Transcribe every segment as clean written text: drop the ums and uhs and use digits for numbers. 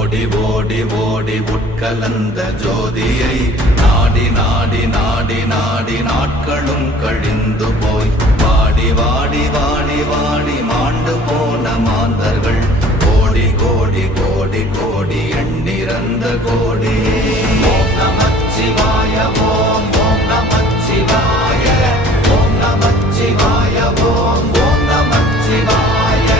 ஓடி ஓடி ஓடி உட்கலந்த ஜோதியை நாடி நாடி நாடி நாடி நாட்களும் கழிந்து போய் வாடி வாடி வாடி வாடி மாண்டு போன மாந்தர்கள் கோடி கோடி கோடி கோடி எண்ணிறந்த கோடி. ஓம் நமச்சிவாய ஓம் ஓம் நமச்சிவாய ஓம் நமச்சிவாய ஓம் ஓம் நமச்சிவாய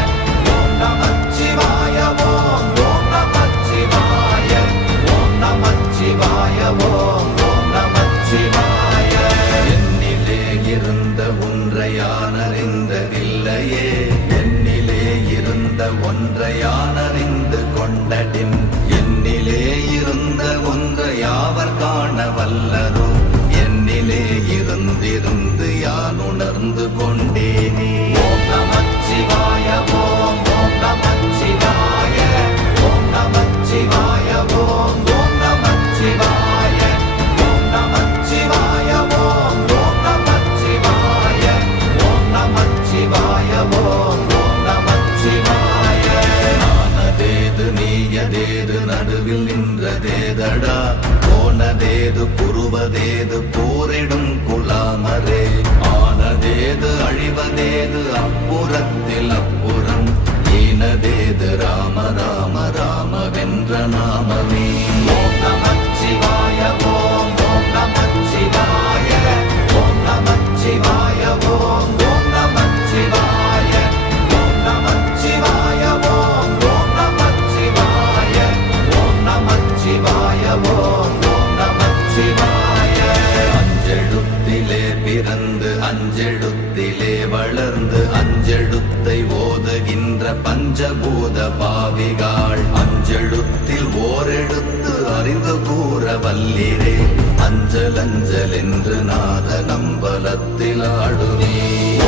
ஓம் நமச்சிவாய ஓம் ஓம் நமச்சிவாய ஓம் நமச்சிவாய ஓம் ஓம் நமச்சிவாய. என்னிலே இருந்த ஒன்றை யான் அறிந்ததில்லையே, என்னிலே இருந்த ஒன்றை யான் அறிந்து கொண்டடின், என்னிலே இருந்த ஒன்றை யாவர் காண வல்லரோ, என்னிலே இருந்திருந்து யான் உணர்ந்து கொண்டேனே. ஓம் நமச்சிவாய ஓம் ஓம் நமச்சிவாய ஓம் நமச்சிவாய ஓம் ஓம் நமச்சிவாய ஓம் நமச்சிவாய ஓம் ஓம் நமச்சிவாய ஓம் நமச்சிவாய ஓம் ஓம் நமச்சிவாய. ஆனதேது நீயதேது நடுவில் நின்றதேதடா, போனதேது புருவதேது போரிடும் குலாமரே, ஆனதேது அழிவதேது அப்புறத்தில் அப்புறம், ஈனதேது ராம ராம ராமவென்ற நாமமே. ஓம் நமச்சிவாய ஓம் ஓம் நமச்சிவாய ஓம் நமச்சிவாய ஓம் ஓம் நமச்சிவாய ஓம் நமச்சிவாய ஓம் ஓம் நமச்சிவாய ஓம் நமச்சிவாய ஓம் ஓம் நமச்சிவாய. அஞ்செழுத்திலே பிறந்து அஞ்செழுத்திலே வளர்ந்து அஞ்செழுத்தை ஓதுகின்ற பஞ்சபூத பாவிகாள், அஞ்செழுத்தில் ஓரெழுத்து அறிந்து கூற வல்லிரே, அஞ்சல் அஞ்சல் என்று நாத நம்பலத்தில் ஆடுவே.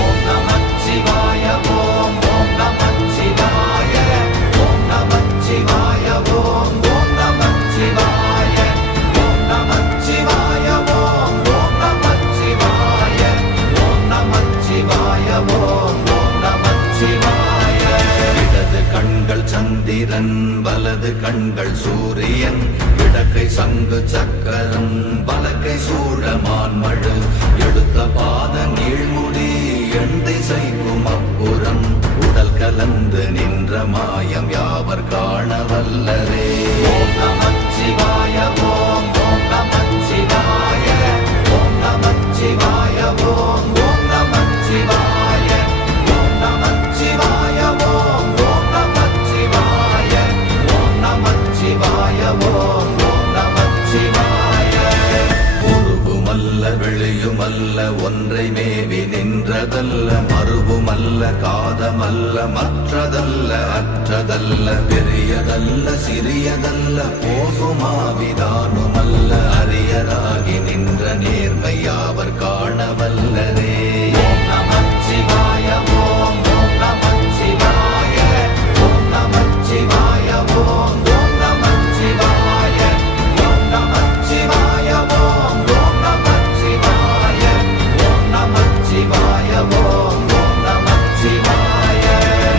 ஓம் நமச்சிவாய ஓம் ஓம் நமச்சிவாய ஓம் நமச்சிவாய ஓம் ஓம் நமச்சிவாய ஓம் நமச்சிவாய ஓம் ஓம் நமச்சிவாய ஓம் நமச்சிவாய ஓம் ஓம் நமச்சிவாய. இடது கண்கள் சந்திரன் வலது கண்கள் சூரியன், இடக்கை சங்கு சக்கரம் வலக்கை சூழமான்மழு, எடுத்த பாத நீழ்முடி எண் திசைக்கும் அப்புறம், உடல் கலந்து நின்ற மாயம் யாவர் காண வல்லரே. ஓம் நமச்சிவாய ஓம் ஓம் நமச்சிவாய ஓம் நமச்சிவாய ஓம் ஓம் நமச்சிவாய ஓம் நமச்சிவாய ஓம் ஓம் நமச்சிவாய ஓம் நமச்சிவாய ஓம் ஓம் நமச்சிவாய. உருவுமல்ல வெளியுமல்ல ஒன்றை மேவி நின்றதல்ல, மறுவுமல்ல காதமல்ல மற்றதல்ல அற்றதல்ல, பெரியதல்ல சிறியதல்ல போகுமாவிதானுமல்ல, அரியராகி நின்ற நேர்மை யாவர் காண வல்லரே. ஓம் நமச்சிவாய ஓம் ஓம் நமச்சிவாய ஓம் நமச்சிவாய ஓம் ஓம் நமச்சிவாய ஓம் நமச்சிவாய ஓம் ஓம் நமச்சிவாய ஓம் நமச்சிவாய ஓம் ஓம் நமச்சிவாய.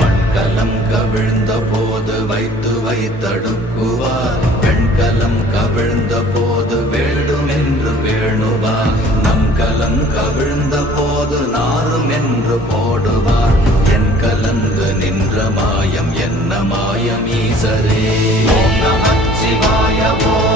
மண்கலம் கவிழ்ந்த போது வைத்து வைத்தடுக்குவார், பெண்கலம் கவிழ்ந்த போது வேடும் என்று வேணுவார், நம் கலம் கவிழ்ந்த போது நாரும் என்று போடுவார், என் கலந்து நின்ற மாயம் என்ன மாயம் ஈசரே. ஓம் நமச்சிவாய ஓம்